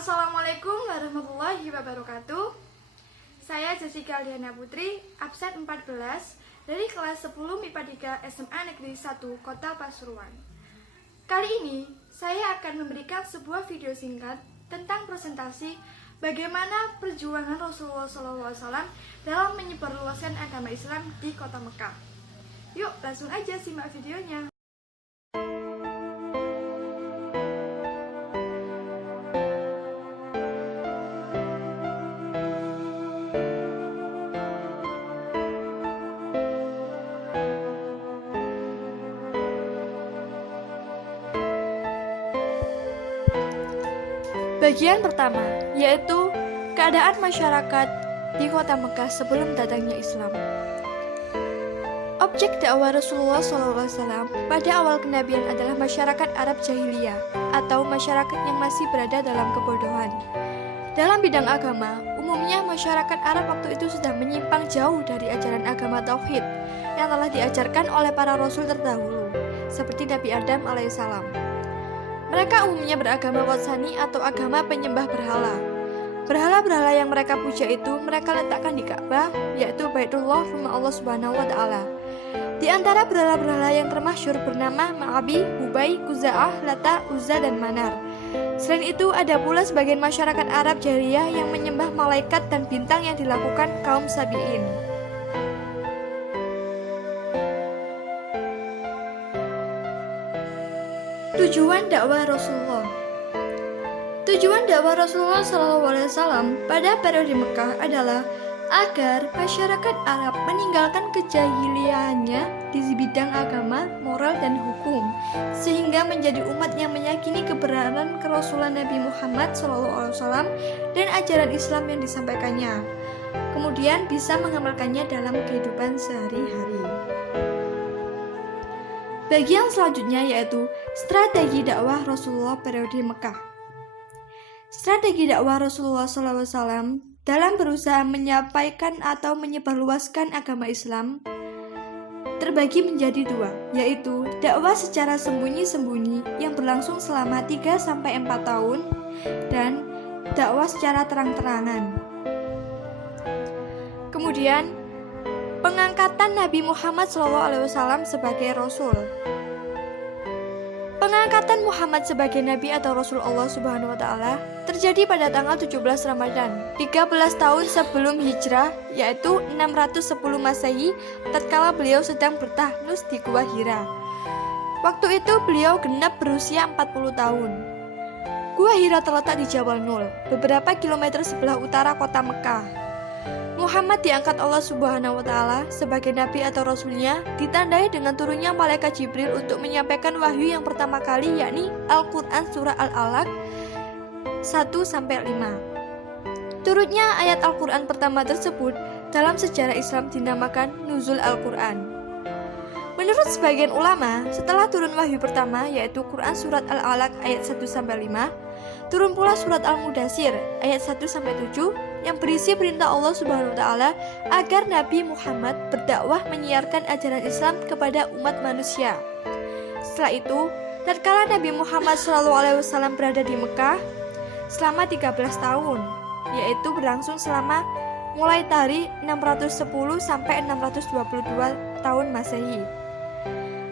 Assalamualaikum warahmatullahi wabarakatuh. Saya Jessica Aldiana Putri, absen 14 dari kelas 10 MIPA 3 SMA Negeri 1 Kota Pasuruan. Kali ini saya akan memberikan sebuah video singkat tentang presentasi bagaimana perjuangan Rasulullah SAW dalam menyebarluaskan agama Islam di Kota Mekah. Yuk langsung aja simak videonya. Bagian pertama, yaitu keadaan masyarakat di kota Mekah sebelum datangnya Islam. Objek dakwah Rasulullah SAW pada awal kenabian adalah masyarakat Arab Jahiliyah atau masyarakat yang masih berada dalam kebodohan. Dalam bidang agama, umumnya masyarakat Arab waktu itu sudah menyimpang jauh dari ajaran agama Tauhid yang telah diajarkan oleh para Rasul terdahulu, seperti Nabi Adam alaihissalam. Mereka umumnya beragama Watsani atau agama penyembah berhala. Berhala-berhala yang mereka puja itu mereka letakkan di Ka'bah, yaitu Baitullah, rumah Allah Subhanahu wa Ta'ala. Di antara berhala-berhala yang termasyhur bernama Ma'abi, Hubai, Kuza'ah, Lata, Uzza, dan Manar. Selain itu, ada pula sebagian masyarakat Arab Jahiliyah yang menyembah malaikat dan bintang yang dilakukan kaum Sabi'in. Tujuan dakwah Rasulullah. Tujuan dakwah Rasulullah SAW pada periode Mekah adalah agar masyarakat Arab meninggalkan kejahiliahannya di bidang agama, moral, dan hukum, sehingga menjadi umat yang meyakini kebenaran kerasulan Nabi Muhammad SAW dan ajaran Islam yang disampaikannya, kemudian bisa mengamalkannya dalam kehidupan sehari-hari. Bagian selanjutnya yaitu strategi dakwah Rasulullah periode Mekah. Strategi dakwah Rasulullah SAW dalam berusaha menyampaikan atau menyebarluaskan agama Islam terbagi menjadi dua, yaitu dakwah secara sembunyi-sembunyi yang berlangsung selama 3-4 tahun dan dakwah secara terang-terangan. Kemudian pengangkatan Nabi Muhammad SAW sebagai Rasul. Pengangkatan Muhammad sebagai Nabi atau Rasul Allah Subhanahu wa Ta'ala terjadi pada tanggal 17 Ramadan 13 tahun sebelum hijrah, yaitu 610 Masehi, tatkala beliau sedang bertahnus di Gua Hira. Waktu itu beliau genap berusia 40 tahun. Gua Hira terletak di Jabal Nur, beberapa kilometer sebelah utara kota Mekah. Muhammad diangkat Allah Subhanahu wa Ta'ala sebagai nabi atau rasulnya, ditandai dengan turunnya malaikat Jibril untuk menyampaikan wahyu yang pertama kali, yakni Al-Quran surah Al-Alaq 1-5. Turutnya ayat Al-Quran pertama tersebut dalam sejarah Islam dinamakan Nuzul Al-Quran. Menurut sebagian ulama, setelah turun wahyu pertama, yaitu Quran surat Al-Alaq ayat 1-5, turun pula surat Al-Mudathir ayat 1-7 yang berisi perintah Allah Subhanahu wa Ta'ala agar Nabi Muhammad berdakwah menyiarkan ajaran Islam kepada umat manusia. Setelah itu, tatkala Nabi Muhammad SAW berada di Mekah selama 13 tahun, yaitu berlangsung selama mulai dari 610 sampai 622 tahun Masehi.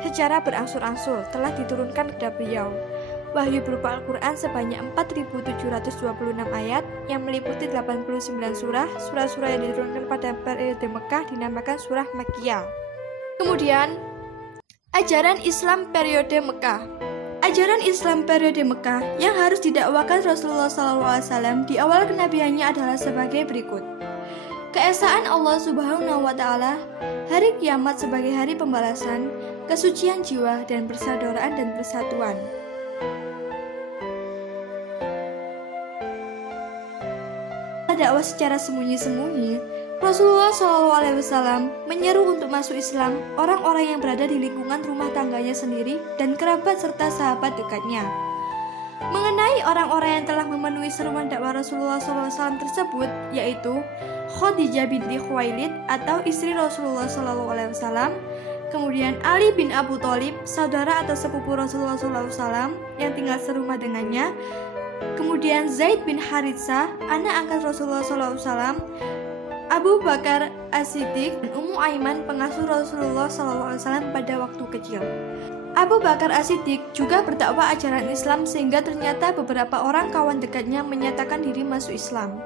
Secara berangsur-angsur telah diturunkan kepada beliau wahyu berupa Al-Quran sebanyak 4.726 ayat yang meliputi 89 surah. Surah-surah yang diturunkan pada periode Mekah dinamakan surah Makkiyah. Kemudian, ajaran Islam periode Mekah. Ajaran Islam periode Mekah yang harus didakwakan Rasulullah SAW di awal kenabiannya adalah sebagai berikut. Keesaan Allah Subhanahu wa Ta'ala, hari kiamat sebagai hari pembalasan, kesucian jiwa, dan persaudaraan dan persatuan. Dakwah secara sembunyi-sembunyi, Rasulullah SAW menyeru untuk masuk Islam orang-orang yang berada di lingkungan rumah tangganya sendiri dan kerabat serta sahabat dekatnya. Mengenai orang-orang yang telah memenuhi seruan dakwah Rasulullah SAW tersebut, yaitu Khadijah binti Khuwailid atau istri Rasulullah SAW, kemudian Ali bin Abu Thalib, saudara atau sepupu Rasulullah SAW yang tinggal serumah dengannya, kemudian Zaid bin Haritsah, anak angkat Rasulullah SAW, Abu Bakar As-Siddiq, dan Ummu Aiman, pengasuh Rasulullah SAW pada waktu kecil. Abu Bakar As-Siddiq juga berdakwah ajaran Islam sehingga ternyata beberapa orang kawan dekatnya menyatakan diri masuk Islam.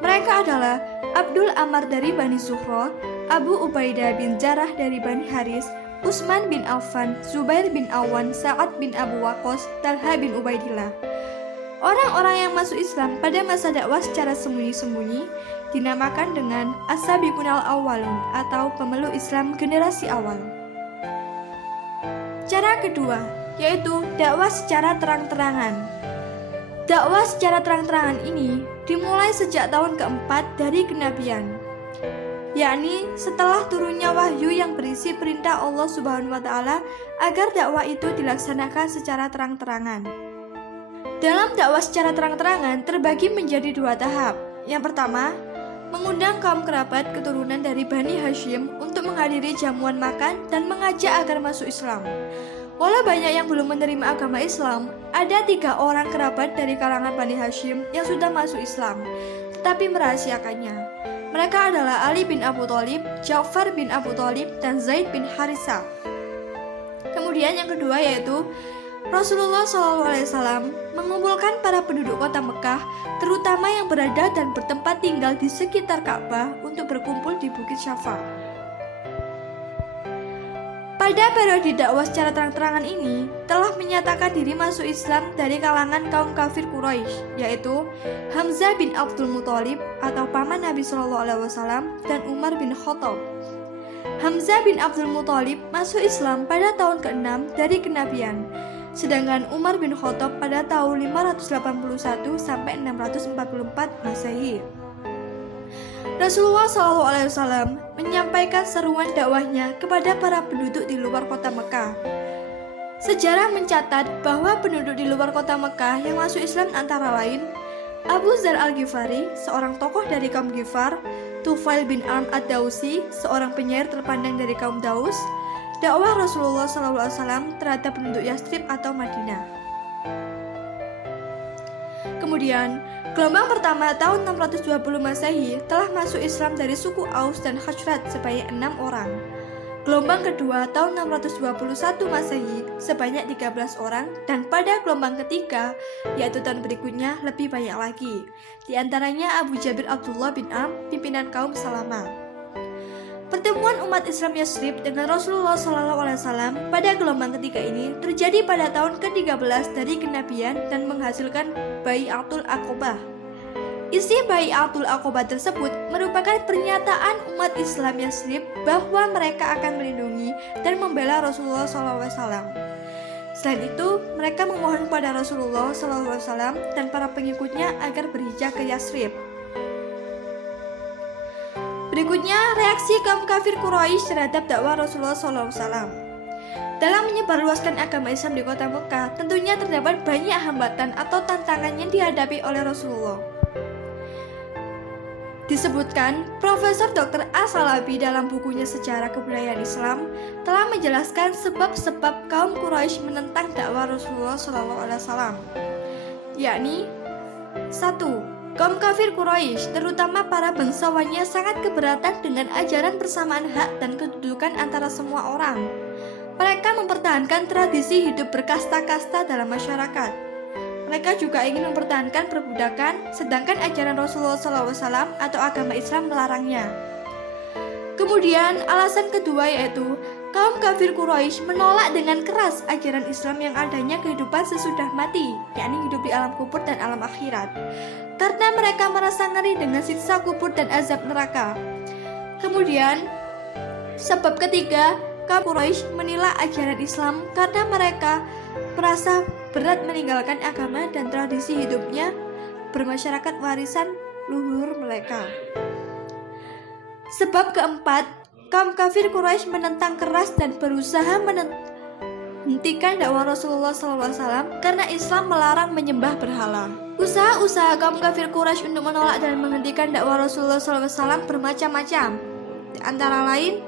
Mereka adalah Abdul Ammar dari Bani Zuhra, Abu Ubaidah bin Jarrah dari Bani Haris, Utsman bin Affan, Zubair bin Awan, Sa'ad bin Abu Waqqas, Talha bin Ubaidillah. Orang-orang yang masuk Islam pada masa dakwah secara sembunyi-sembunyi dinamakan dengan As-Sabiqunal Awwalun atau pemeluk Islam generasi awal. Cara kedua, yaitu dakwah secara terang-terangan. Dakwah secara terang-terangan ini dimulai sejak tahun keempat dari kenabian, yakni setelah turunnya wahyu yang berisi perintah Allah Subhanahu wa Ta'ala agar dakwah itu dilaksanakan secara terang-terangan. Dalam dakwah secara terang-terangan terbagi menjadi dua tahap. Yang pertama, mengundang kaum kerabat keturunan dari Bani Hashim untuk menghadiri jamuan makan dan mengajak agar masuk Islam. Walau banyak yang belum menerima agama Islam, ada 3 orang kerabat dari kalangan Bani Hashim yang sudah masuk Islam, tetapi merahasiakannya. Mereka adalah Ali bin Abu Thalib, Ja'far bin Abu Thalib, dan Zaid bin Haritsah. Kemudian yang kedua yaitu Rasulullah SAW mengumpulkan para penduduk kota Mekah, terutama yang berada dan bertempat tinggal di sekitar Ka'bah untuk berkumpul di Bukit Syafa. Pada periode dakwah secara terang-terangan ini telah menyatakan diri masuk Islam dari kalangan kaum kafir Quraisy, yaitu Hamzah bin Abdul Muthalib atau paman Nabi SAW dan Umar bin Khattab. Hamzah bin Abdul Muthalib masuk Islam pada tahun ke-6 dari kenabian, sedangkan Umar bin Khattab pada tahun 581 sampai 644 Masehi. Rasulullah SAW menyampaikan seruan dakwahnya kepada para penduduk di luar kota Mekah. Sejarah mencatat bahwa penduduk di luar kota Mekah yang masuk Islam antara lain Abu Dzar Al-Ghifari, seorang tokoh dari kaum Ghifar, Tufail bin Amr Ad-Dausi, seorang penyair terpandang dari kaum Daus. Dakwah Rasulullah SAW terhadap penduduk Yathrib atau Madinah. Kemudian, gelombang pertama tahun 620 Masehi telah masuk Islam dari suku Aus dan Khazraj sebanyak 6 orang. Gelombang kedua tahun 621 Masehi sebanyak 13 orang, dan pada gelombang ketiga, yaitu tahun berikutnya, lebih banyak lagi. Di antaranya Abu Jabir Abdullah bin Amr, pimpinan kaum Salama. Pertemuan umat Islam Yathrib dengan Rasulullah SAW pada gelombang ketiga ini terjadi pada tahun ke-13 dari kenabian dan menghasilkan Bai'atul Aqobah. Isi Bai'atul Aqobah tersebut merupakan pernyataan umat Islam Yathrib bahwa mereka akan melindungi dan membela Rasulullah SAW. Selain itu, mereka memohon kepada Rasulullah SAW dan para pengikutnya agar berhijrah ke Yathrib. Berikutnya, reaksi kaum kafir Quraisy terhadap dakwah Rasulullah SAW. Dalam menyebarluaskan agama Islam di kota Mekah, tentunya terdapat banyak hambatan atau tantangan yang dihadapi oleh Rasulullah. Disebutkan, Profesor Dr. As-Salabi dalam bukunya Sejarah Kebudayaan Islam telah menjelaskan sebab-sebab kaum Quraisy menentang dakwah Rasulullah SAW, yakni 1. Kaum kafir Quraisy, terutama para bangsawannya, sangat keberatan dengan ajaran persamaan hak dan kedudukan antara semua orang. Mereka mempertahankan tradisi hidup berkasta-kasta dalam masyarakat. Mereka juga ingin mempertahankan perbudakan, sedangkan ajaran Rasulullah SAW atau agama Islam melarangnya. Kemudian, alasan kedua yaitu kaum kafir Quraisy menolak dengan keras ajaran Islam yang adanya kehidupan sesudah mati, yakni hidup di alam kubur dan alam akhirat, karena mereka merasa ngeri dengan siksa kubur dan azab neraka. Kemudian, sebab ketiga, kaum Quraisy menilai ajaran Islam karena mereka merasa berat meninggalkan agama dan tradisi hidupnya bermasyarakat warisan luhur mereka. Sebab keempat, kaum kafir Quraisy menentang keras dan berusaha menghentikan dakwah Rasulullah SAW karena Islam melarang menyembah berhala. Usaha-usaha kaum kafir Quraisy untuk menolak dan menghentikan dakwah Rasulullah SAW bermacam-macam. Di antara lain,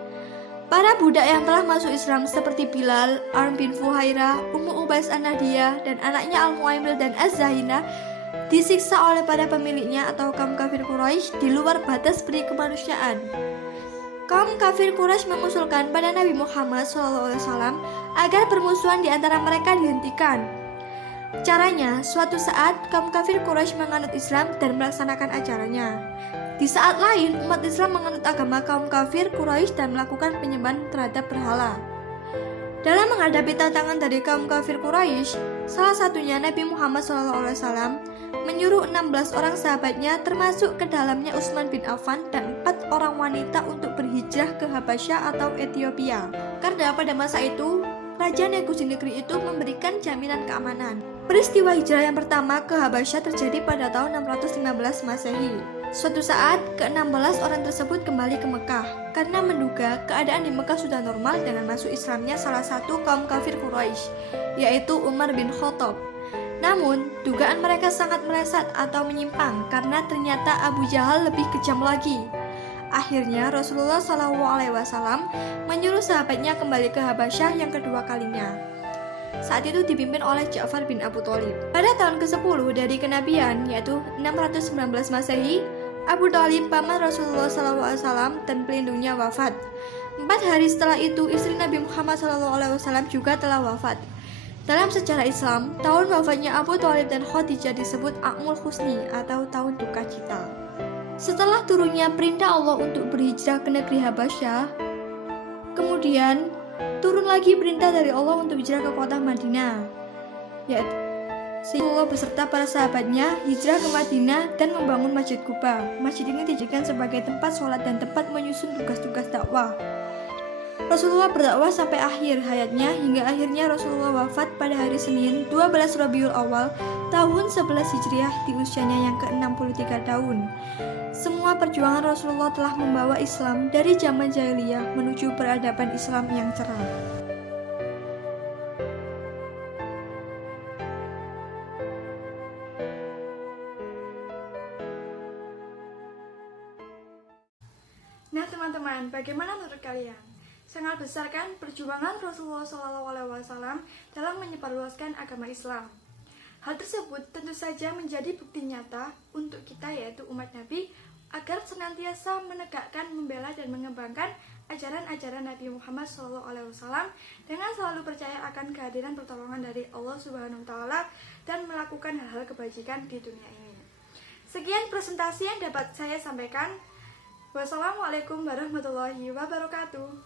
para budak yang telah masuk Islam seperti Bilal, Amr bin Fuhairah, Ummu Ubais An-Nahdiyah, dan anaknya Al-Muaimil dan Az-Zahina disiksa oleh para pemiliknya atau kaum kafir Quraisy di luar batas peri kemanusiaan. Kaum kafir Quraisy mengusulkan pada Nabi Muhammad SAW agar permusuhan di antara mereka dihentikan. Caranya, suatu saat kaum kafir Quraisy menganut Islam dan melaksanakan ajarannya. Di saat lain, umat Islam menganut agama kaum kafir Quraisy dan melakukan penyembahan terhadap berhala. Dalam menghadapi tantangan dari kaum kafir Quraisy, salah satunya Nabi Muhammad SAW menyuruh 16 orang sahabatnya termasuk ke dalamnya Utsman bin Affan dan 4 orang wanita untuk berhijrah ke Habasyah atau Ethiopia. Karena pada masa itu, Raja Negus di negeri itu memberikan jaminan keamanan. Peristiwa hijrah yang pertama ke Habasyah terjadi pada tahun 615 Masehi. Suatu saat, ke-16 orang tersebut kembali ke Mekah karena menduga keadaan di Mekah sudah normal dengan masuk Islamnya salah satu kaum kafir Quraisy, yaitu Umar bin Khattab. Namun, dugaan mereka sangat meleset atau menyimpang karena ternyata Abu Jahal lebih kejam lagi. Akhirnya, Rasulullah SAW menyuruh sahabatnya kembali ke Habasyah yang kedua kalinya. Saat itu dipimpin oleh Ja'far bin Abu Thalib. Pada tahun ke-10 dari kenabian, yaitu 619 Masehi, Abu Thalib, paman Rasulullah SAW dan pelindungnya wafat. 4 hari setelah itu, istri Nabi Muhammad SAW juga telah wafat. Dalam sejarah Islam, tahun wafatnya Abu Thalib dan Khadijah disebut A'mul Husni atau tahun duka cita. Setelah turunnya perintah Allah untuk berhijrah ke negeri Habasyah, kemudian turun lagi perintah dari Allah untuk hijrah ke kota Madinah, yaitu Rasulullah beserta para sahabatnya hijrah ke Madinah dan membangun Masjid Quba. Masjid ini dijadikan sebagai tempat sholat dan tempat menyusun tugas-tugas dakwah. Rasulullah berdakwah sampai akhir hayatnya hingga akhirnya Rasulullah wafat pada hari Senin 12 Rabiul Awal tahun 11 Hijriah di usianya yang ke-63 tahun. Semua perjuangan Rasulullah telah membawa Islam dari zaman jahiliyah menuju peradaban Islam yang cerah. Nah teman-teman, bagaimana menurut kalian? Sangat besar kan perjuangan Rasulullah SAW dalam menyebarluaskan agama Islam. Hal tersebut tentu saja menjadi bukti nyata untuk kita yaitu umat Nabi agar senantiasa menegakkan, membela dan mengembangkan ajaran-ajaran Nabi Muhammad SAW dengan selalu percaya akan kehadiran pertolongan dari Allah Subhanahu wa Ta'ala dan melakukan hal-hal kebajikan di dunia ini. Sekian presentasi yang dapat saya sampaikan. Wassalamualaikum warahmatullahi wabarakatuh.